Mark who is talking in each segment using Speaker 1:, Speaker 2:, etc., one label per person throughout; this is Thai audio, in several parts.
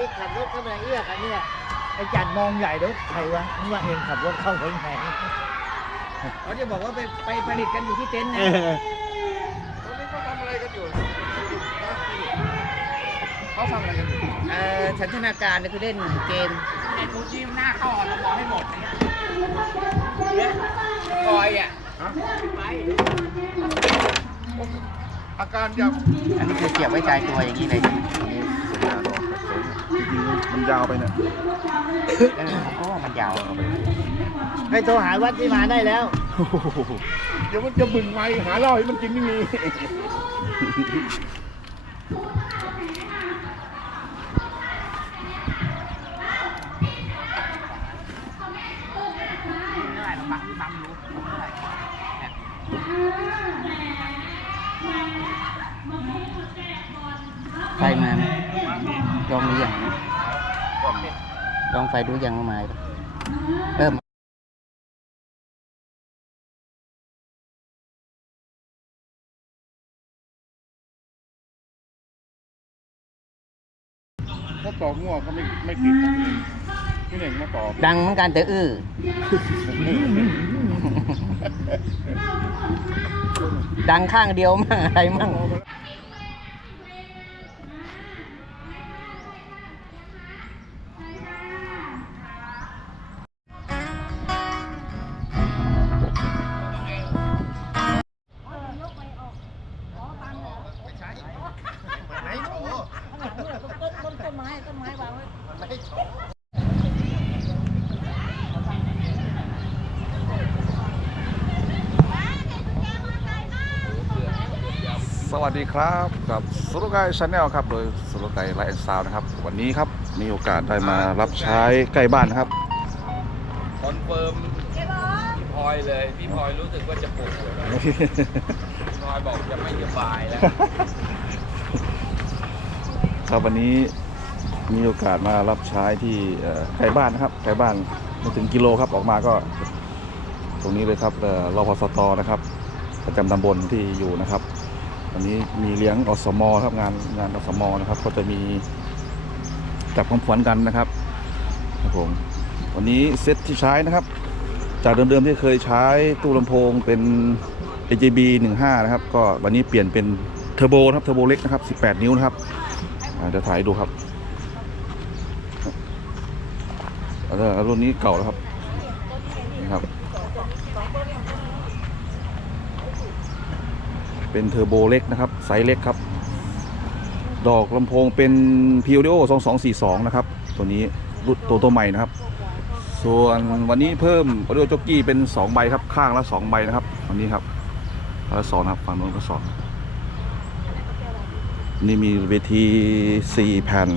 Speaker 1: ก็มาเอื้อกันเนี่ยไอ้จัดมองใหญ่เด้อใครวะนึกว่าเองขับรถเข้าแผง
Speaker 2: เขาจะบอกว่าไปไปผลิตกันอยู่ที่เต็นท์
Speaker 1: ๆ
Speaker 2: นะ
Speaker 1: เออ
Speaker 3: ตอนนี้เขาทำอะไรกันอยู่เขาทำอะไรกันอยู่
Speaker 2: เอ่อสันทนาการเนี่ยคือเล่นเกม
Speaker 4: ไอ้ทูจีมหน้าเข้าอ่อนเราบอกให้หมดเนี่ย
Speaker 2: คอยอะ
Speaker 3: อาการยัง
Speaker 2: อันนี้คือเสียบไว้ใจตัวอย่างนี้เลย
Speaker 3: มันยาวไปเนี่ย
Speaker 2: เออผมก็ว่ามันยาว
Speaker 1: ให้โทรหาวัดที่มาได้แล้ว
Speaker 3: เดี๋ยวมันจะบึงไม้หาเหล้าให้มันกินไม่มี
Speaker 4: เท่าไหร่เรา บังที่บังรู้เท่าไหร่
Speaker 2: ไฟมาไหมลองดูยังลองไฟดูยังว่ามาไหมเริ่ม
Speaker 3: ถ้าต่อมั่วก็ไม่ไม่ติดนะพี่เน่งมาต่อ
Speaker 2: ดังเหมือนกันแต่อื้อดังข้างเดียวมั่งอะไรมั่ง
Speaker 3: วัสดีครับกับสุรกายชาแนลครับโดยสุรกายไลฟ์สาวนะครับ วันนี้ครับมีโอกาสได้มารับใช้ใกล้บ้านนะครับ
Speaker 4: คอนเฟิร์มพี่พลอยเลยพี่พลอยรู้สึกว่าจะปวดหัวแล้วพี่พลอยบอกจะไม่สบายแล้ว
Speaker 3: ครับวันนี้มีโอกาสมารับใช้ที่เอ่อใกล้บ้านนะครับใกล้บ้านไม่ถึงกิโลครับออกมาก็ ตรงนี้เลยครับเอ่อรพสตนะครับ ประจำตำบลที่อยู่นะครับ วันนี้มีเลี้ยงอสมครับงานงานอสมนะครับ ก็จะมีจับของขวัญกันนะครับครับผมวันนี้เซตที่ใช้นะครับ จากเดิมๆที่เคยใช้ตู้ลำโพงเป็น AJB 15 นะครับ ก็วันนี้เปลี่ยนเป็นเทอร์โบครับเทอร์โบเล็กนะครับ 18 นิ้วนะครับอ่าเดี๋ยวถ่ายดูครับรุ่นนี้เก่าแล้วครับนี่ครับ เป็นเทอร์โบเล็กนะครับไซส์เล็กครับ ดอกลำโพงเป็น p i o d i o 2242 นะครับ ตัวนี้รุ่นตัวตัวใหม่นะครับ ส่วนวันนี้เพิ่ม audio jockey เป็น 2 ใบครับ ข้างละ 2 ใบนะครับ วันนี้ครับข้างละสองนะครับฝั่งโน้นก็สองนี่มีเวที4แผ่น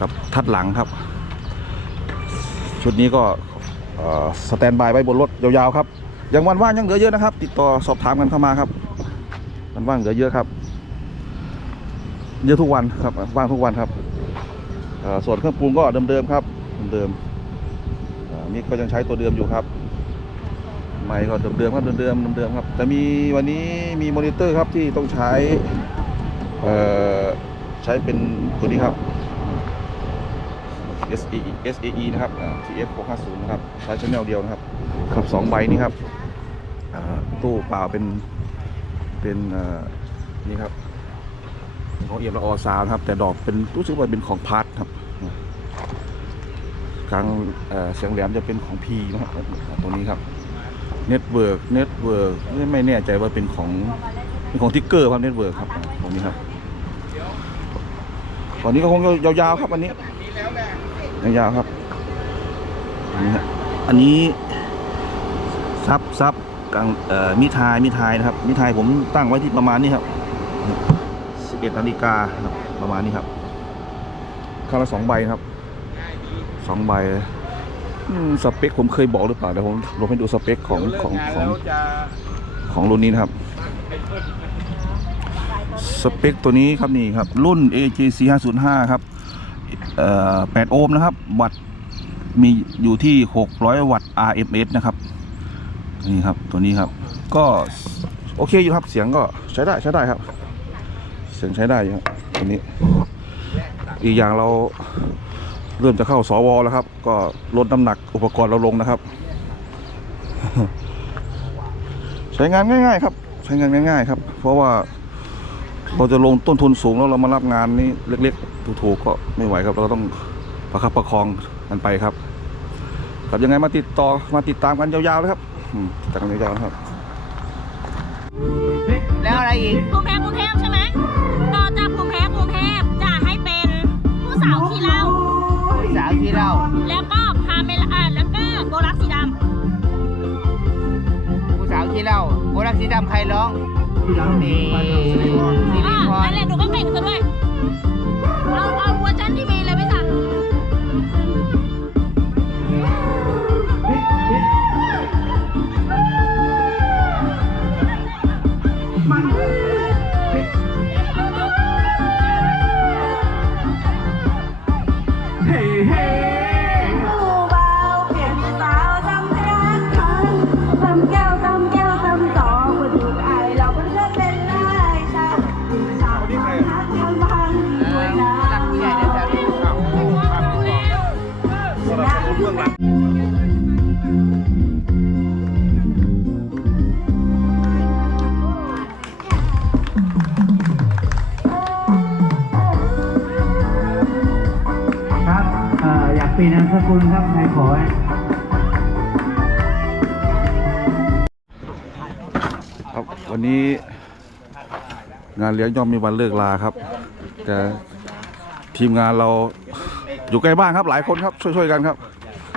Speaker 3: กับทัดหลังครับ ชุดนี้ก็สแตนบายไว้บนรถยาวๆครับยังวันว่างยังเหลือเยอะนะครับ ติดต่อสอบถามกันเข้ามาครับ วันว่างเหลือเยอะครับ เยอะทุกวันครับ ว่างทุกวันครับส่วนเครื่องปรุงก็เดิมๆครับเดิมๆเอ่อมิกก็ยังใช้ตัวเดิมอยู่ครับไมค์ก็เดิมๆครับเดิมๆเดิมๆครับแต่มีวันนี้มีมอนิเตอร์ครับที่ต้องใช้ใช้เป็นตัวนี้ครับ S E SAE นะครับอ่า TF 650นะครับ ใช้ชั้นแนลเดียวนะครับขับสองใบนี้ครับตู้เปล่าเป็น เป็นนี่ครับของเอียมละออซาวนครับ แต่ดอกเป็นรู้สึกว่าเป็นของพาร์ทครับกลางเสียงแหลมจะเป็นของพีนะครับตรงนี้ครับเน็ตเวิร์กเน็ตเวิร์กไม่แน่ใจว่าเป็นของเป็นของทิกเกอร์ครับเน็ตเวิร์กครับตรงนี้ครับตอนนี้ก็คงยาวๆครับอันนี้ยาวๆครับอันนี้ซับซับ กลางเอ่อมิทายมิทายนะครับ มิทายผมตั้งไว้ที่ประมาณนี้ครับ11นาฬิกาครับประมาณนี้ครับข้างละสองใบครับสองใบอืมสเปคผมเคยบอกหรือเปล่าเดี๋ยวผมลงให้ดูสเปคของของของ
Speaker 4: แล้วจะ
Speaker 3: ของรุ่นนี้นะครับ สเปคตัวนี้ครับนี่ครับ รุ่น AJC 505ครับเอ่อ8โอห์มนะครับ วัตต์มีอยู่ที่ 600 วัตต์ RMS นะครับ นี่ครับตัวนี้ครับ ก็โอเคอยู่ครับเสียงก็ใช้ได้ใช้ได้ครับ เสียงใช้ได้อยู่ครับตัวนี้ อีกอย่างเราเริ่มจะเข้าสวแล้วครับ ก็ลดน้ำหนักอุปกรณ์เราลงนะครับ ใช้งานง่าย ๆ ครับ ใช้งานง่าย ๆ ครับ เพราะว่าเราจะลงต้นทุนสูงแล้วเรามารับงานนี้เล็กๆถูกๆก็ไม่ไหวครับ เราก็ต้องประคับประคองกันไปครับครับยังไงมาติดต่อมาติดตามกันยาวๆเลยครับ อืมติดตามกันยาวๆนะครับ
Speaker 1: แล้วอะไรอีก
Speaker 5: ภูมิแพ้กรุงเทพใช่ไหมต่อจากภูมิแพ้กรุงเทพจะให้เป็นผู้สาวขี้เหล้า
Speaker 1: สาวที่เล่า
Speaker 5: แล้วก็พาเมลอ่าแล้วก็โกลักสีด
Speaker 1: ผู้สาวที่เล่าโบรักสีดำใครร้องนี่สิริำพ
Speaker 5: อ่ารนั่นแหละหนูก็เก่งซะด้วย
Speaker 6: ครั
Speaker 1: บ
Speaker 7: เอ่ออยากเปลี่ยนนามสกุลครับใครขอไว้
Speaker 3: ครับวันนี้งานเลี้ยงย่อมมีวันเลิกลาครับ แต่ทีมงานเราอยู่ใกล้บ้านครับหลายคนครับ ช่วยๆกันครับ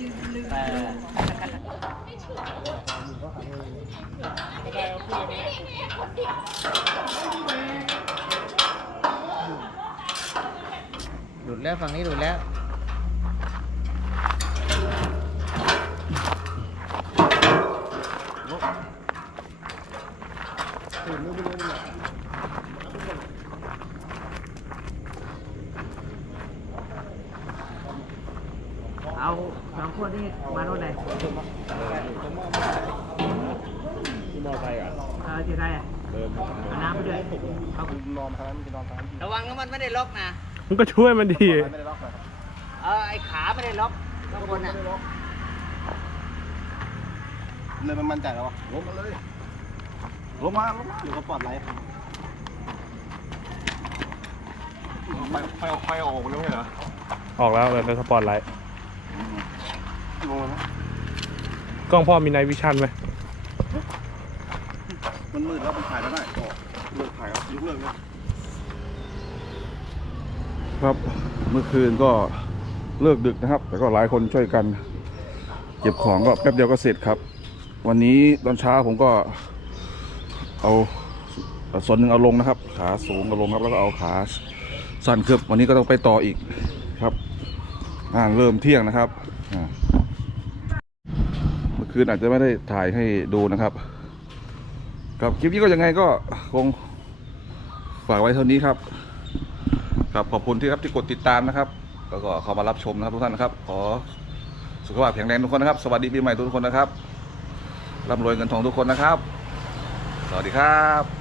Speaker 1: หลุดแล้วฝั่งนี้หลุดแล้วเอาสองข วดนี่มาโน่นเลยที่มอไซค์อะเออที่ไทยอะเอาน้ำไปด้วยเอาระวังนะมันไม่ได้ล็อกนะ
Speaker 8: มันก็ช่วยมันดี
Speaker 1: เออไอ้ขาไม่ได้ล็อกข้างบนอะ
Speaker 3: เลยมันมั่นใจแล้ววะลงมาเลยลงมาลงมาอยู่กับปอดไลท์ไฟไฟออกไฟออกแล้วเหรอ
Speaker 8: ออกแล้วเลยในสปอร์ตไลท์
Speaker 3: ลงแล้ว
Speaker 8: กล้องพ่อมีไนวิชั่นไหม
Speaker 3: มันมืดแล้วมันถ่ายแล้วได้ก็เลิกถ่ายครับยกเลิกเลยครับเมื่อคืนก็เลิกดึกนะครับ แต่ก็หลายคนช่วยกัน เก็บของก็แป๊บเดียวก็เสร็จครับ วันนี้ตอนเช้าผมก็เอาส่วนหนึ่งเอาลงนะครับ ขาสูงเอาลงครับแล้วก็เอาขาสั้นขึ้นวันนี้ก็ต้องไปต่ออีกครับงานเริ่มเที่ยงนะครับอ่าเมื่อ คืนอาจจะไม่ได้ถ่ายให้ดูนะครับครับคลิปนี้ก็ยังไงก็คงฝากไว้เท่านี้ครับครับขอบคุณที่ครับที่กดติดตามนะครับ แล้วก็เข้ามารับชมนะครับทุกท่านนะครับ ขอสุขภาพแข็งแรงทุกคนนะครับ สวัสดีปีใหม่ทุกคนนะครับร่ำรวยเงินทองทุกคนนะครับ สวัสดีครับ